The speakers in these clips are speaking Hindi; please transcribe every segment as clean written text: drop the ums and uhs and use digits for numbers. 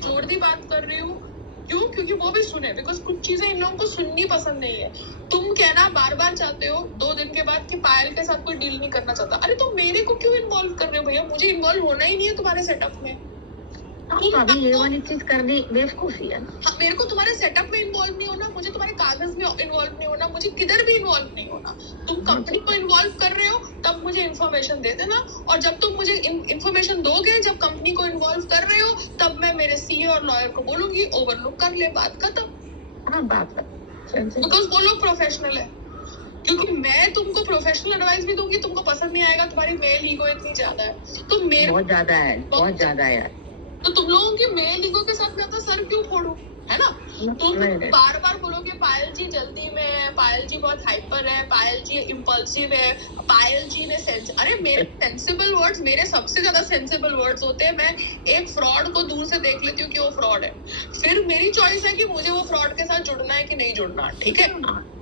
जोर दी बात कर रही हूँ, क्यों? क्योंकि वो भी सुने, बिकॉज कुछ चीजें इन लोगों को सुननी पसंद नहीं है। तुम कहना बार बार चाहते हो 2 दिन के बाद कि पायल के साथ कोई डील नहीं करना चाहता। अरे तुम मेरे को क्यों इन्वॉल्व कर रहे हो भैया? मुझे इन्वॉल्व होना ही नहीं है तुम्हारे सेटअप में। अभी ये वाली चीज करनी बेवकूफी है। हाँ, मेरे को तुम्हारे सेटअप में इन्वॉल्व नहीं होना, मुझे तुम्हारे कागज में इन्वॉल्व नहीं होना, मुझे किधर भी इन्वॉल्व नहीं होना। तुम कंपनी को इन्वॉल्व कर रहे हो तब मुझे इन्फॉर्मेशन दे देना, और जब तुम मुझे इन्फॉर्मेशन दोगे जब कंपनी को इन्वॉल्व कर रहे हो, तब मैं मेरे सीए और लॉयर को बोलूंगी ओवरलुक कर ले, बात खत्म। हाँ, बात खत्म, बिकॉज वो लोग प्रोफेशनल है। क्योंकि मैं तुमको प्रोफेशनल एडवाइस भी दूंगी, तुमको पसंद नहीं आएगा, तुम्हारी मेल ईगो इतनी ज्यादा है। तो मेरे बहुत ज्यादा है, बहुत ज्यादा है यार। तो तुम लोगों की मेल ईगो के साथ मैं तो सर क्यों फोड़ू, है ना? तुम बार बार बोलोगे पायल जी जल्दी में है, पायल जी बहुत हाइपर है, पायल जी इम्पल्सिव है, पायल जी ने अरे मेरे सेंसिबल वर्ड्स, मेरे सबसे ज्यादा सेंसिबल वर्ड्स होते हैं। मैं एक फ्रॉड को दूर से देख लेती हूँ कि वो फ्रॉड है, फिर मेरी चॉइस है कि मुझे वो फ्रॉड के साथ जुड़ना है कि नहीं जुड़ना, ठीक है?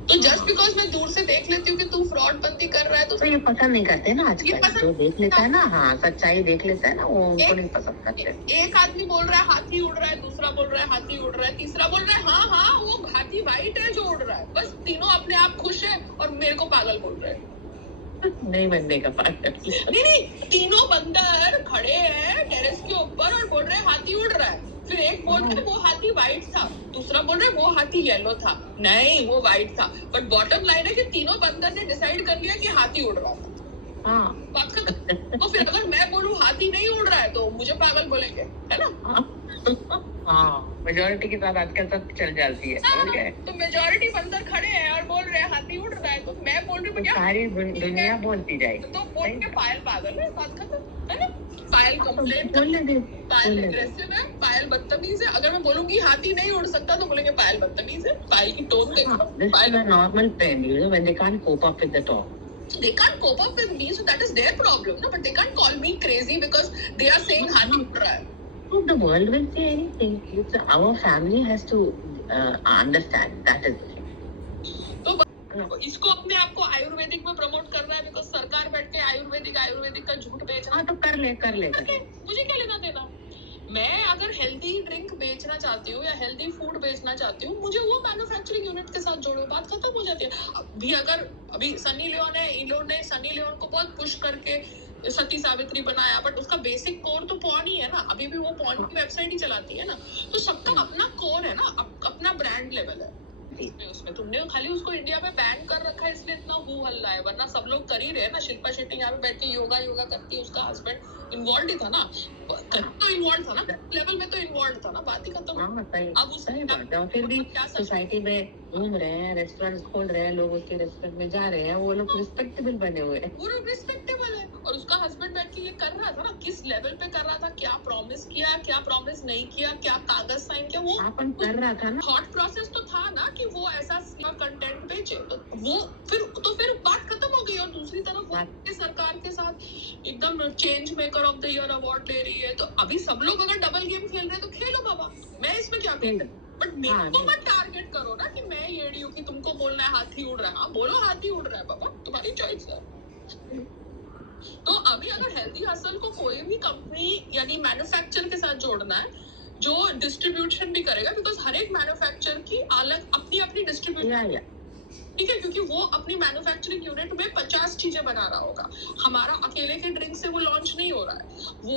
तो जस्ट बिकॉज मैं दूर से देख लेती हूँ कि तू फ्रॉड बंदी कर रहा है, तो ये पसंद नहीं करते ना आजकल। जो देख लेता है ना, हाँ सच्चाई देख लेता है ना, वो उनको नहीं पसंद करते। एक आदमी बोल रहा है हाथी उड़ रहा है, दूसरा बोल रहा है हाथी उड़ रहा है, तीसरा बोल रहा है हाँ वो हाथी वाइट है जो उड़ रहा है। बस तीनों अपने आप खुश है और मेरे को पागल बोल रहे हैं। नहीं बनने का पागल। नहीं, तीनों बंदर खड़े हैं टेरेस के ऊपर और बोल रहे हैं हाथी उड़ रहा है। फिर एक बोल रहा है वो हाथी व्हाइट था, दूसरा बोल रहा है वो हाथी येलो था, नहीं वो व्हाइट था। बट बॉटम लाइन है कि तीनों बंदर ने डिसाइड कर लिया कि हाथी उड़ रहा था। हाँ, बात खत्म। तो फिर अगर मैं बोलूं हाथी नहीं उड़ रहा है तो मुझे पागल बोलेंगे, है ना? हाँ, मेजोरिटी के साथ आजकल सब चल जाती है। हाँ, तो मेजोरिटी बंदर खड़े हैं और बोल रहे हैं हाथी उड़ रहा है, तो मैं बोल रही हूँ सारी दुनिया बोलती जाएगी। तो बोल के पायल पागल है, बात खत्म, है ना? पायल कंप्लेन, पायल एग्रेसिव है, पायल बदतमीज है। अगर मैं बोलूंगी हाथी नहीं उड़ सकता तो बोलेंगे पायल बदतमीज है। पायल की टोन देखो, Payal normal trend, you know, when they can't cope up with the talk. They can't cope up with me, so that is their problem, no? But they can't call me crazy because they are saying हाथी उड़ रहा है. The world will say anything. It's our family has to understand. That is the thing. तो इसको अपने आप को आयुर्वेदिक में प्रमोट कर रहा है, बिकॉज सरकार बैठ के आयुर्वेदिक का झूठ बेच रहा है। तो कर ले मुझे क्या लेना देना? मैं अगर हेल्दी ड्रिंक बेचना चाहती हूँ या हेल्दी फूड बेचना चाहती हूँ, मुझे वो मैन्युफैक्चरिंग यूनिट के साथ जोड़ो, बात खत्म हो जाती है। अभी सनी लियोन ने सनी लियोन को बहुत पुश करके सती सावित्री बनाया, बट उसका बेसिक कोर तो पॉर्न ही है ना। अभी भी वो पॉर्न की वेबसाइट ही चलाती है ना। तो सबका अपना कोर है ना, अपना ब्रांड लेवल है उसमें। तुमने खाली उसको इंडिया में बैन कर रखा है इसलिए इतना हु हल्ला है, वरना सब लोग कर ही रहे हैं ना। शिल्पा शेट्टी यहाँ पे बैठ के योगा करती है, उसका हस्बैंड इन्वॉल्व ही था ना, तो इन्वॉल्व था ना, लेवल में तो इन्वॉल्व था ना, बात ही खत्म। अब फिर भी सोसाइटी में घूम रहे हैं, रेस्टोरेंट खोल रहे हैं, लोग उसके रेस्टोरेंट में जा रहे हैं, वो लोग रिस्पेक्टेबल बने हुए हैं, वो लोग रिस्पेक्टेबल है। और उसका हस्बैंड बैठ के ये कर रहा था ना, किस लेवल पे कर रहा था, क्या प्रॉमिस किया, क्या प्रॉमिस नहीं किया, क्या कागज साइन किया, वो अपन कर रहा था ना। थॉट प्रोसेस तो था ना कि वो ऐसा कंटेंट बेचे, तो वो फिर बात खत्म हो गई। और दूसरी तरफ सरकार के साथ एकदम change maker of the year award ले रही है। तो अभी सब लोग अगर डबल गेम खेल रहे हैं तो खेलो बाबा, मैं इसमें क्या कहूँ। बट मेरे को मत टारगेट करो ना कि मैं येड़ी हूँ कि तुमको बोलना है हाथी उड़ रहा है। बोलो हाथी उड़ रहा है बाबा, तुम्हारी चॉइस है। तो अभी अगर हेल्दी हसल को कोई भी कंपनी यानी मैन्युफैक्चर के साथ जोड़ना है जो डिस्ट्रीब्यूशन भी करेगा, बिकॉज हर एक मैन्युफैक्चर की अलग अपनी डिस्ट्रीब्यूशन, ठीक है? क्योंकि वो अपनी मैन्युफैक्चरिंग यूनिट में 50 चीजें बना रहा होगा। हमारा अकेले के ड्रिंक से वो लॉन्च नहीं हो रहा है, वो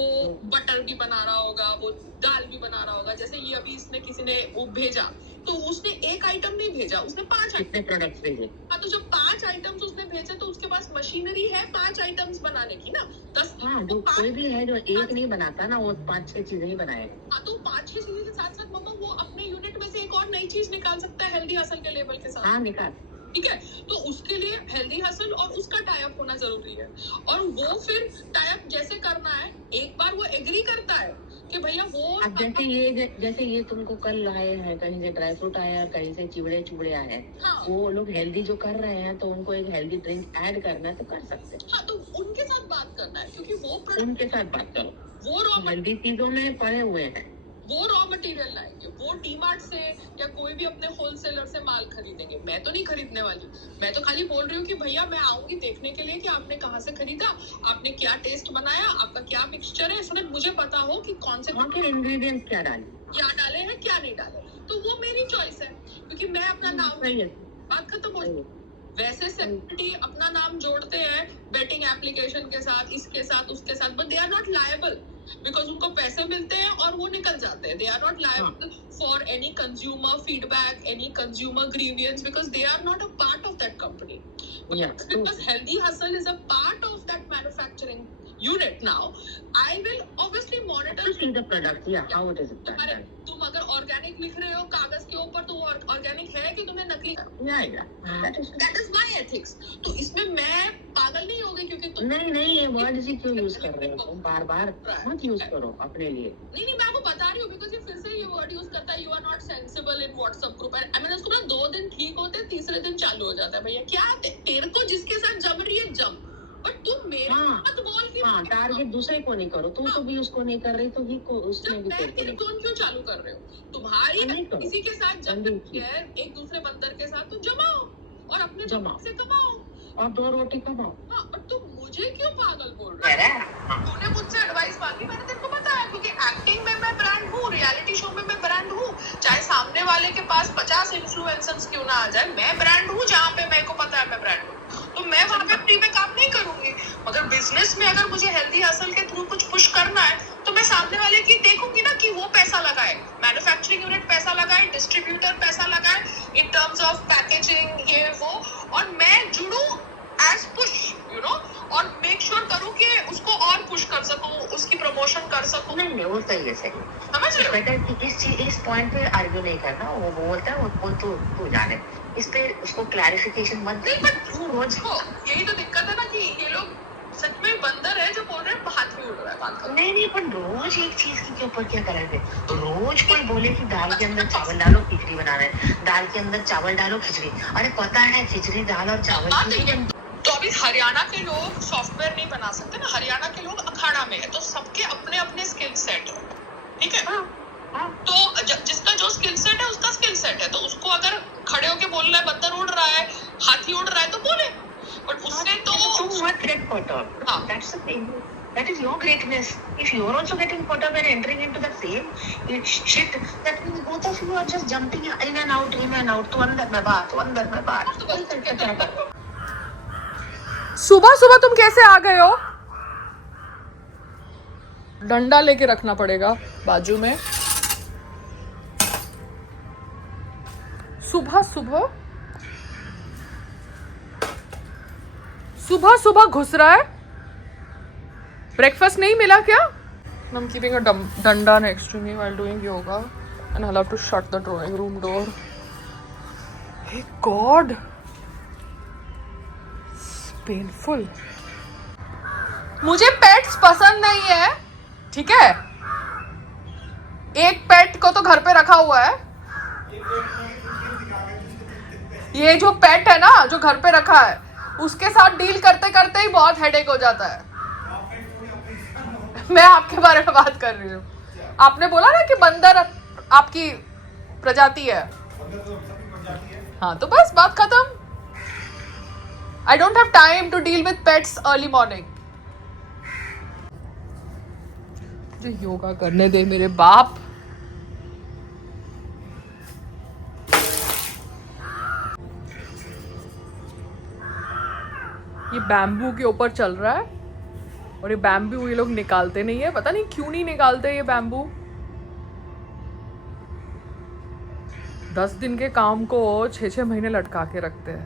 बटर भी बना रहा होगा, वो दाल भी बना रहा होगा। जैसे ये अभी इसने किसी ने वो भेजा, तो उसने एक आइटम नहीं भेजा, उसने 5 आइटम प्रोडक्ट्स भेजे। हाँ, तो जब 5 आइटम्स उसने भेजे तो उसके पास मशीनरी है 5 आइटम्स बनाने की ना। 10 जो कोई भी है जो एक नहीं बनाता ना, वो 5-6 चीजें ही बनाएगा। हाँ, तो 5-6 चीजें के साथ साथ मम्मा वो अपने यूनिट में से एक और नई चीज निकाल सकता है हेल्दी हसल के लेवल के साथ। हाँ, निकाल, ठीक है? तो उसके लिए हेल्दी हसल और उसका टाई अप होना जरूरी है। और वो फिर टाई अप जैसे करना है, एक बार वो एग्री करता है कि भैया वो अब जैसे ये तुमको कल आए हैं, कहीं से ड्राई फ्रूट आया, कहीं से चिवड़े आए, हाँ, वो लोग हेल्दी जो कर रहे हैं तो उनको एक हेल्दी ड्रिंक ऐड करना है तो कर सकते हैं। हाँ, तो उनके साथ बात करना है, क्योंकि वो उनके साथ बात करो, वो हेल्दी चीजों में पड़े हुए हैं, वो रॉ मटेरियल लाएंगे, वो डीमार्ट से या कोई भी अपने होलसेलर से माल खरीदेंगे। मैं तो नहीं खरीदने वाली, मैं तो खाली बोल रही हूँ कि भैया मैं आऊंगी देखने के लिए कि आपने कहाँ से खरीदा, आपने क्या टेस्ट बनाया, आपका क्या मिक्सचर है, सो मुझे पता हो कि कौन से इंग्रेडिएंट्स क्या डाले। क्या नहीं डाले, तो वो मेरी चॉइस है, क्योंकि मैं अपना नाम, सही है, बात खत्म हो सही जाती। है। वैसे सेलिब्रिटी अपना नाम जोड़ते हैं बेटिंग एप्लीकेशन के साथ, इसके साथ, उसके साथ, but they are not liable, because उनको पैसे मिलते हैं और वो निकल जाते हैं। They are not liable for any consumer feedback, any consumer grievance, because they are not a part of that company. Yeah, true. Because Healthy Hustle is a part of that manufacturing unit now, I will obviously monitor. To see the product, yeah, how it is अरे done. तुम अगर ऑर्गेनिक लिख रहे हो कागज के ऊपर, तो वो ऑर्गेनिक है कि तुमने नकली? Yeah. That is my ethics. तो इसमें मैं पागल नहीं होगी क्योंकि तुम नहीं, ये वर्ड ही क्यों यूज कर रहे हो तुम? बार मत यूज करो अपने लिए। नहीं, मैं आपको बता रही हूँ, बिकॉज ये फिर से ये वर्ड यूज करता है, you are not sensible in WhatsApp group. I mean उसको ना 2 दिन ठीक होते हैं, तीसरे दिन चालू हो जाता है। भैया क्या तेरे को जिसके साथ जम रही है जम, बट तुम मेरे मत बोल कि टारगेट दूसरे को नहीं करो, तू तो भी उसको नहीं कर रही, तो भी को उसमें भी मैं तेरे टोन क्यों चालू कर रहे हो? तुम्हारी किसी के साथ जम है, एक दूसरे बंदर के साथ, तो जमाओ और अपने जमाओ से कमाओ और 2 रोटी कमाओ। हाँ, और तुम मुझे क्यों पागल बोल रहे हो? तूने मुझसे एडवाइस मांगी, मैंने तेरे को बताया, क्योंकि एक्टिंग में मैं ब्रांड हूँ, रियलिटी शो में मैं ब्रांड हूँ। चाहे सामने वाले के पास 50 इन्फ्लुएंसर्स क्यों ना आ जाए, मैं ब्रांड हूँ जहाँ पे मेरे को पता है मैं ब्रांड हूँ, तो मैं वहाँ पे फ्री में काम नहीं करूंगी। मगर बिजनेस में अगर मुझे हेल्दी हसल के थ्रू कुछ पुश करना है, तो मैं सामने वाले की देखूंगी ना कि वो पैसा लगाए, मैन्युफैक्चरिंग यूनिट पैसा लगाए, डिस्ट्रीब्यूटर पैसा लगाए इन टर्म्स ऑफ पैकेजिंग, ये वो, और मैं जुड़ूं एज पुश, यू नो, और मेक श्योर करूं कि उसको और पुश कर सकूं, उसकी प्रमोशन कर सकूं। नहीं, वो सही है, सही। समझ रहे हो? बेटर कि इस पॉइंट पे आर्ग्यू नहीं करना, वो बोलता है वो तू जाने, इस पे उसको क्लैरिफिकेशन मत दे। नहीं, बट रोज को यही तो दिक्कत है ना कि ये लोग सच में बंदर है जो बोल रहे हैं हाथ में उड़ रहा है बात कर। नहीं, पर रोज एक चीज के ऊपर क्या करेंगे? रोज कोई बोले कि दाल के अंदर चावल डालो खिचड़ी बनाना है, दाल के अंदर चावल डालो खिचड़ी, अरे पता है खिचड़ी दाल और चावल। तो अभी हरियाणा के लोग सॉफ्टवेयर नहीं बना सकते ना, हरियाणा के लोग अखाड़ा में है, तो सबके अपने अपने स्किल सेट है, ठीक है? तो जिसका जो स्किल सेट है उसका स्किल सेट है, तो उसको अगर खड़े होके बोलना है बंदर उड़ रहा है, हाथी उड़ रहा है, तो बोले, बट उससे तो what get put up. That's the thing. That is your greatness. If you're also getting put up and entering into the same shit, that means both of you are just jumping in and out. तो अंदर में बात. सुबह सुबह तुम कैसे आ गए हो? डंडा लेके रखना पड़ेगा बाजू में। सुबह सुबह घुस रहा है। ब्रेकफास्ट नहीं मिला क्या? I'm keeping a danda next to me while doing yoga, and I'll have to shut the drawing room door. Hey God, it's painful. मुझे पेट्स पसंद नहीं है, ठीक है? एक पेट को तो घर पे रखा हुआ है। ये जो पेट है ना, जो घर पे रखा है, उसके साथ डील करते करते ही बहुत हेडेक हो जाता है। मैं आपके बारे में बात कर रही हूँ। आपने बोला ना कि बंदर आपकी प्रजाति है। हाँ, तो बस बात खत्म। I don't have time to deal with pets early morning. मुझे योगा करने दे मेरे बाप। ये बैम्बू के ऊपर चल रहा है, और ये बैम्बू ये लोग निकालते नहीं है, पता नहीं क्यों नहीं निकालते ये बैम्बू। 10 दिन के काम को 6-6 महीने लटका के रखते हैं।